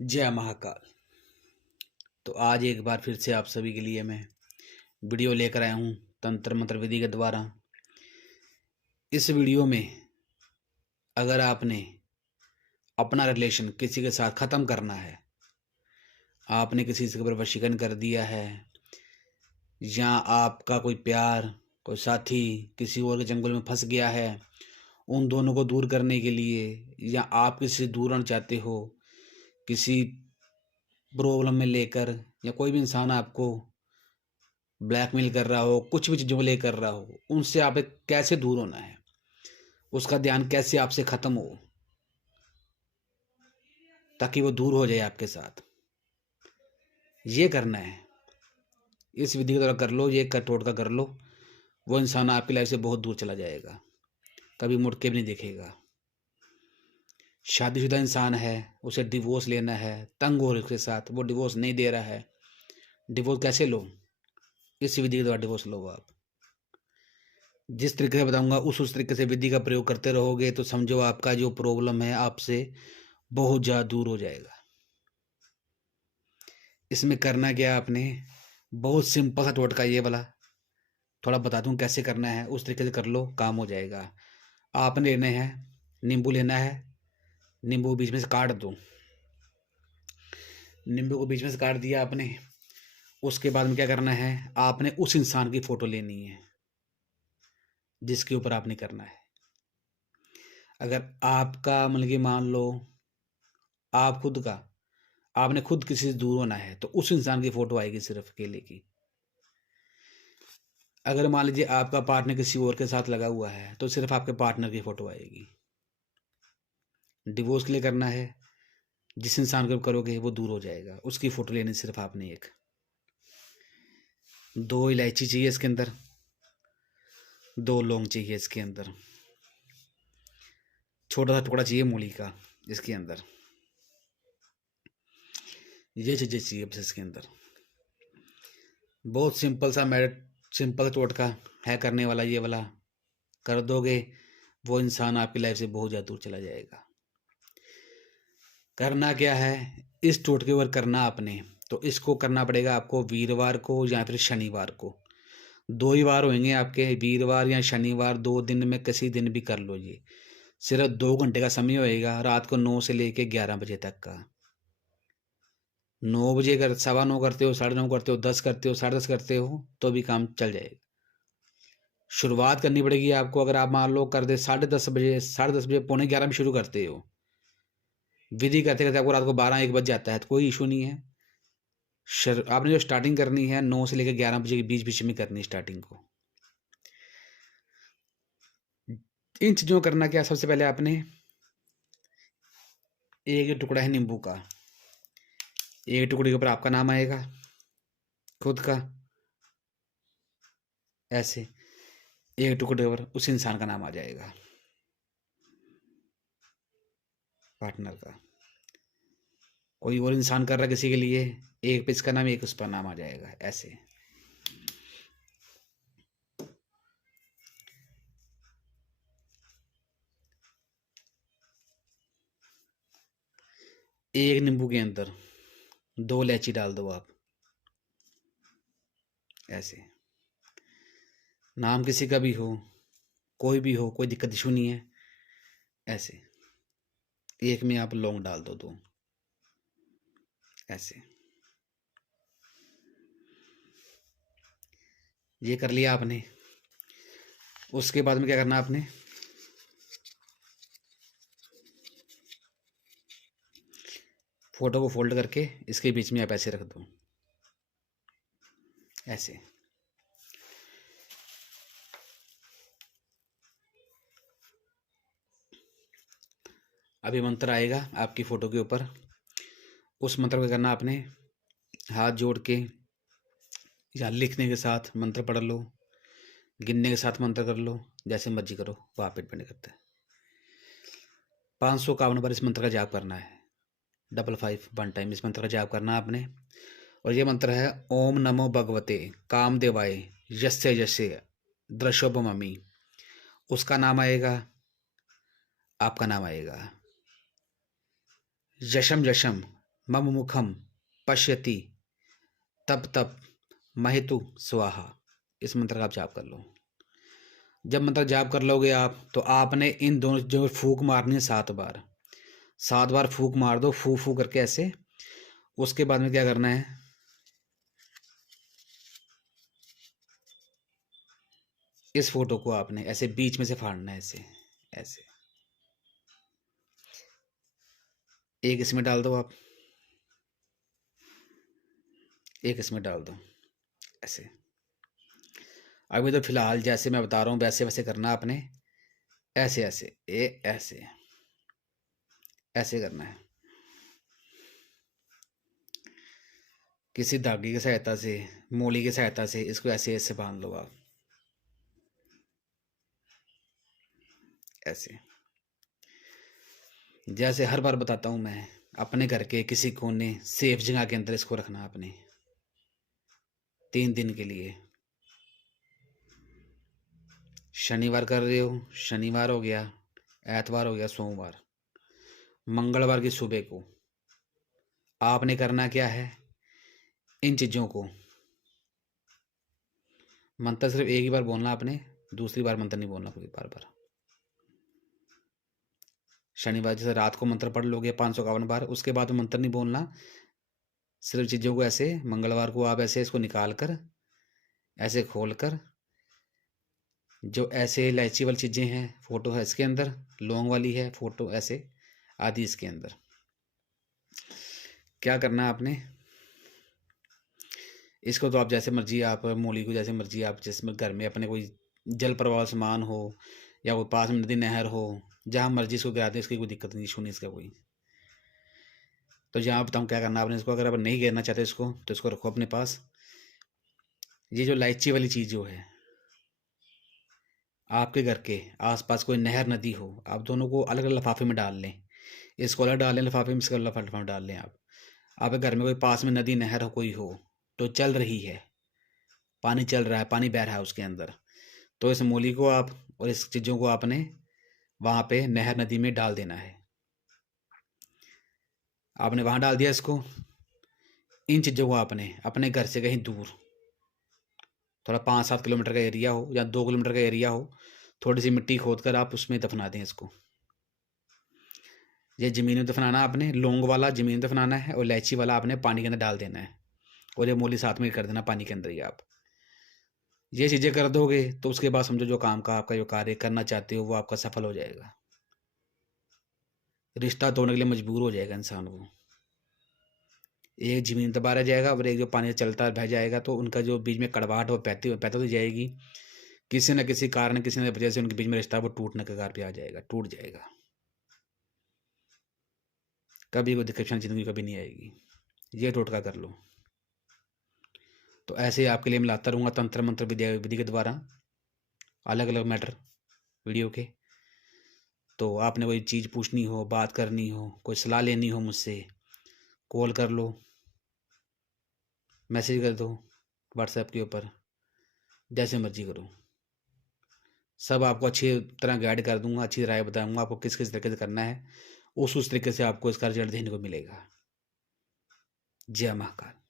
जय महाकाल। तो आज एक बार फिर से आप सभी के लिए मैं वीडियो लेकर आया हूँ तंत्र मंत्र विधि के द्वारा। इस वीडियो में अगर आपने अपना रिलेशन किसी के साथ ख़त्म करना है, आपने किसी से ऊपर वशीकरण कर दिया है, या आपका कोई प्यार कोई साथी किसी और के जंगल में फंस गया है, उन दोनों को दूर करने के लिए, या आप किसी से दूर रहना चाहते हो किसी प्रॉब्लम में लेकर, या कोई भी इंसान आपको ब्लैकमेल कर रहा हो, कुछ भी चीज़ों को ले कर रहा हो, उनसे आप कैसे दूर होना है, उसका ध्यान कैसे आपसे ख़त्म हो ताकि वो दूर हो जाए आपके साथ, ये करना है। इस विधि के द्वारा कर लो, ये कर टोटका कर लो, वो इंसान आपकी लाइफ से बहुत दूर चला जाएगा, कभी मुड़ के भी नहीं देखेगा। शादीशुदा इंसान है, उसे डिवोर्स लेना है, तंग हो उसके साथ, वो डिवोर्स नहीं दे रहा है, डिवोर्स कैसे लो? इस विधि के द्वारा डिवोर्स लो। आप जिस तरीके से बताऊंगा उस तरीके से विधि का प्रयोग करते रहोगे तो समझो आपका जो प्रॉब्लम है आपसे बहुत ज़्यादा दूर हो जाएगा। इसमें करना क्या आपने, बहुत सिंपल सा टोटका ये वाला, थोड़ा बता दूं कैसे करना है, उस तरीके से कर लो, काम हो जाएगा। आपने लेने हैं नींबू लेना है, नींबू बीच में से काट दो, नींबू को बीच में से काट दिया आपने। उसके बाद में क्या करना है, आपने उस इंसान की फ़ोटो लेनी है जिसके ऊपर आपने करना है। अगर आपका मतलब कि मान लो आप खुद का, आपने खुद किसी से दूर होना है तो उस इंसान की फ़ोटो आएगी सिर्फ अकेले की। अगर मान लीजिए आपका पार्टनर किसी और के साथ लगा हुआ है तो सिर्फ आपके पार्टनर की फ़ोटो आएगी। डिवोर्स के लिए करना है, जिस इंसान को करोगे वो दूर हो जाएगा, उसकी फ़ोटो लेनी सिर्फ आपने एक। 2 इलायची चाहिए इसके अंदर, 2 लौंग चाहिए इसके अंदर, छोटा सा टुकड़ा चाहिए मूली का इसके अंदर, ये चीज़ें चाहिए बस इसके अंदर। बहुत सिंपल सा सिंपल टोटका है करने वाला, ये वाला कर दोगे वो इंसान आपकी लाइफ से बहुत ज़्यादा दूर चला जाएगा। करना क्या है, इस टोटके पर करना आपने, तो इसको करना पड़ेगा आपको वीरवार को या फिर शनिवार को। 2 ही बार होंगे आपके, वीरवार या शनिवार, 2 दिन में किसी दिन भी कर लो। ये सिर्फ 2 घंटे का समय होएगा, रात को 9 से लेके 11 बजे तक का। 9 बजे कर 9:15 करते हो, 9:30 करते हो, 10 करते हो, 10:30 करते हो तो भी काम चल जाएगा। शुरुआत करनी पड़ेगी आपको। अगर आप मान लो कर दे 10:30 बजे, 10:30 बजे, 11:45 भी शुरू करते हो, विधि करते करते आपको रात को 12-1 बज जाता है तो कोई इशू नहीं है। आपने जो स्टार्टिंग करनी है 9 से लेकर 11 बजे के बीच बीच में करनी है स्टार्टिंग को। इन चीज़ों को करना क्या, सबसे पहले आपने एक टुकड़ा है नींबू का, एक टुकड़े के ऊपर आपका नाम आएगा खुद का, ऐसे एक टुकड़े पर उस इंसान का नाम आ जाएगा, पार्टनर का। कोई और इंसान कर रहा है किसी के लिए, एक पे इसका नाम, एक उस पर नाम आ जाएगा, ऐसे। एक नींबू के अंदर 2 इलायची डाल दो आप, ऐसे। नाम किसी का भी हो, कोई भी हो, कोई दिक्कत इशू नहीं है, ऐसे। एक में आप लौंग डाल दो 2, ऐसे। ये कर लिया आपने। उसके बाद में क्या करना आपने, फोटो को फोल्ड करके इसके बीच में आप ऐसे रख दो, ऐसे। अभी मंत्र आएगा आपकी फ़ोटो के ऊपर, उस मंत्र को करना आपने हाथ जोड़ के या लिखने के साथ मंत्र पढ़ लो, गिनने के साथ मंत्र कर लो, जैसे मर्जी करो, वो आप पे डिपेंड करता है। 551 बार इस मंत्र का जाप करना है, 555 1 टाइम इस मंत्र का जाप करना आपने। और ये मंत्र है ओम नमो भगवते कामदेवाय यस्य यस्य दृशोपमी। उसका नाम आएगा, आपका नाम आएगा, यशम यशम मम मुखम पश्यति तप तप महितु स्वाहा। इस मंत्र का आप जाप कर लो। जब मंत्र जाप कर लोगे आप, तो आपने इन दोनों जो फूंक मारनी है 7 बार। 7 बार फूंक मार दो, फू फू करके ऐसे। उसके बाद में क्या करना है, इस फोटो को आपने ऐसे बीच में से फाड़ना है, ऐसे ऐसे। एक इसमें डाल दो आप, एक इसमें डाल दो, ऐसे। अभी तो फिलहाल जैसे मैं बता रहा हूँ वैसे वैसे करना आपने, ऐसे ऐसे ऐसे ऐसे करना है। किसी धागे की सहायता से, मूली की सहायता से इसको ऐसे ऐसे बांध लो आप, ऐसे। जैसे हर बार बताता हूँ मैं, अपने घर के किसी कोने सेफ जगह के अंदर इसको रखना आपने 3 दिन के लिए। शनिवार कर रहे हो, शनिवार हो गया, एतवार हो गया, सोमवार, मंगलवार की सुबह को आपने करना क्या है, इन चीज़ों को मंत्र सिर्फ एक ही बार बोलना आपने, दूसरी बार मंत्र नहीं बोलना कोई बार बार। शनिवार जैसे रात को मंत्र पढ़ लोगे 551 बार, उसके बाद मंत्र नहीं बोलना, सिर्फ चीज़ों को ऐसे। मंगलवार को आप ऐसे इसको निकाल कर, ऐसे खोल कर, जो ऐसे इलायची वाली चीज़ें हैं फोटो है इसके अंदर, लौंग वाली है फोटो ऐसे आदि इसके अंदर। क्या करना आपने, इसको तो आप जैसे मर्जी, आप मूली को जैसे मर्जी, आप जिसमें घर में अपने कोई जल प्रवाह सामान हो या कोई पास में नदी नहर हो, जहाँ मर्जी इसको गिरा दें, इसकी कोई दिक्कत नहीं, इशू नहीं इसका कोई। तो यहाँ बताऊँ क्या करना आपने इसको। अगर आप नहीं गिरना चाहते इसको, तो इसको रखो अपने पास। ये जो इलायची वाली चीज़ जो है, आपके घर के आसपास कोई नहर नदी हो, आप दोनों को अलग अलग लिफाफे में डाल लें। इसको अलग डाल लें लिफाफे में, इसको अलग लिफाफे में डाल लें आप। आपके घर में कोई पास में नदी नहर हो कोई हो, तो चल रही है, पानी चल रहा है, पानी बह रहा है उसके अंदर, तो इस मूली को आप और इस चीज़ों को आपने वहाँ पे नहर नदी में डाल देना है। आपने वहाँ डाल दिया इसको। इन चीज़ों को आपने अपने घर से कहीं दूर, थोड़ा 5-7 किलोमीटर का एरिया हो या 2 किलोमीटर का एरिया हो, थोड़ी सी मिट्टी खोद कर आप उसमें दफना दें इसको। ये ज़मीन में दफनाना आपने, लौंग वाला ज़मीन में दफनाना है, और इलायची वाला आपने पानी के अंदर डाल देना है, और ये मूली साथ में कर देना पानी के अंदर ही। आप ये चीज़ें कर दोगे तो उसके बाद समझो जो काम का आपका जो कार्य करना चाहते हो वो आपका सफल हो जाएगा। रिश्ता तोड़ने के लिए मजबूर हो जाएगा इंसान वो। एक ज़मीन दबा रह जाएगा और एक जो पानी चलता बह जाएगा, तो उनका जो बीच में कड़वाहट वो पैदा तो जाएगी। किसी न किसी कारण, किसी न वजह से उनके बीच में रिश्ता वो टूटने के कगार पे आ जाएगा, टूट जाएगा। कभी कोई दिक्कत जिंदगी कभी नहीं आएगी। ये टोटका कर लो। तो ऐसे ही आपके लिए मैं लाता रहूँगा तंत्र मंत्र विधि के द्वारा अलग अलग मैटर वीडियो के। तो आपने कोई चीज़ पूछनी हो, बात करनी हो, कोई सलाह लेनी हो मुझसे, कॉल कर लो, मैसेज कर दो व्हाट्सएप के ऊपर, जैसे मर्जी करो। सब आपको अच्छी तरह गाइड कर दूंगा, अच्छी राय बताऊंगा आपको किस किस तरीके से करना है। उस तरीके से आपको इसका रिजल्ट देने को मिलेगा। जय महाकाल।